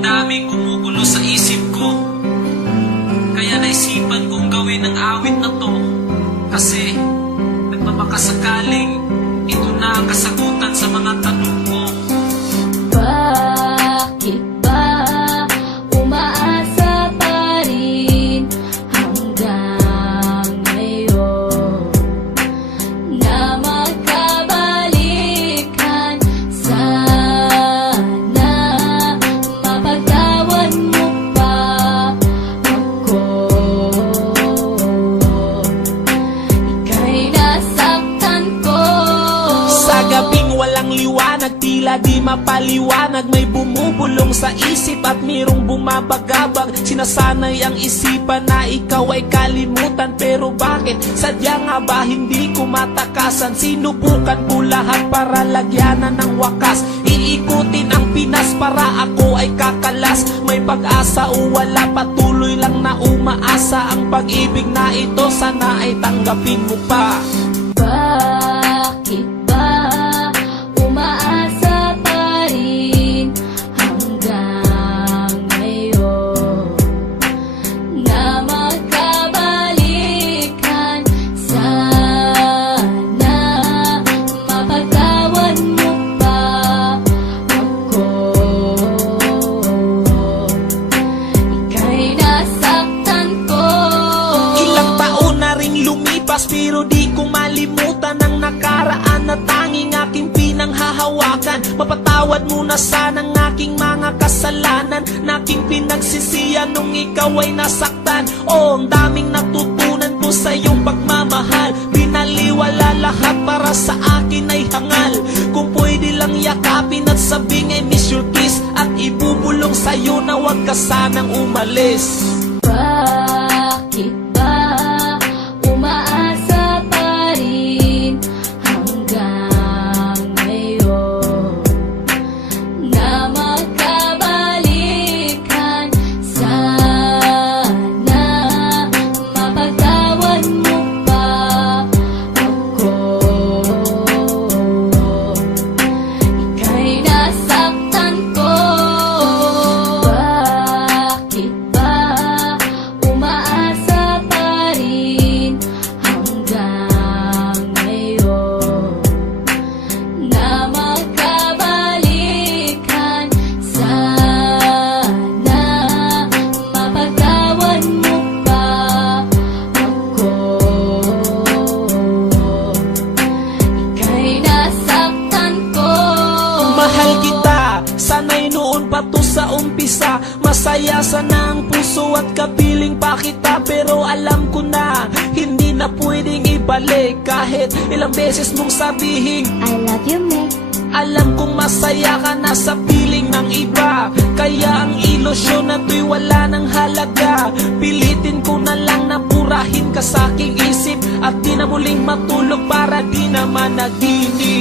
Ang daming gumugulo sa isip ko, kaya naisipan kong gawin ang awit na to. Kasi nagpapakasakaling ito na ang kasagutan sa mga tanong ko. Bakit ba umaasa pa rin hanggang ngayon na magkabalikan? Sana mapagtawan mo pa ako. Ika'y nasaktan ko. Sa gabing walang liwanag, tila di mapaliwanag, may bumubulong sa isip at mayroong bumabagabag. Sinasanay ang isipan na ikaw ay kalimutan, pero bakit? Sadya nga ba hindi ko matakasan? Sinubukan ko lahat para lagyanan ng wakas, iikutin ang Pinas para ako ay kakalas. May pag-asa o wala, patuloy lang na umaasa. Ang pag-ibig na ito sana ay tanggapin mo pa. Bakit ba umaasa pa rin hanggang ngayon na magkabalikan? Sana mapagtawan mo pa ako. Ika'y nasaktan ko. Ilang taon na ring lumipas, pero di ko malimutan ang nakaraan na tanging aking pinanghahawakan. Mapatawad mo na sana ang aking mga kasalanan, naking pinagsisiyan nung ikaw ay nasaktan. Oh, ang daming natutunan ko sa iyong pagmamahal. Binaliwala lahat para sa akin ay hangal. Kung pwede lang yakapin at sabing I miss your kiss, at ibubulong sa'yo na huwag ka sanang umalis. Bakit ba umaasa pa rin hanggang ngayon na magkabalikan? Sana mapagtawan mo pa ako. Ika'y nasaktan ko. Bakit ba umaasa pa rin hanggang ngayon na magkabalikan? Sana mapagtawan mo pa ako. Ika'y nasaktan ko. Mahal kita, sana'y noon pa to sa umpisa. Masaya sana ang puso at kapiling pa kita, pero alam ko na hindi na pwedeng ibalik. Kahit ilang beses mong sabihin I love you, Meg. alam kong masaya ka na sa piling ng iba, kaya ang ilusyon na to'y wala ng halaga. Pilitin ko na lang na purahin ka sa aking isip, at di na muling matulog para di naman naginip.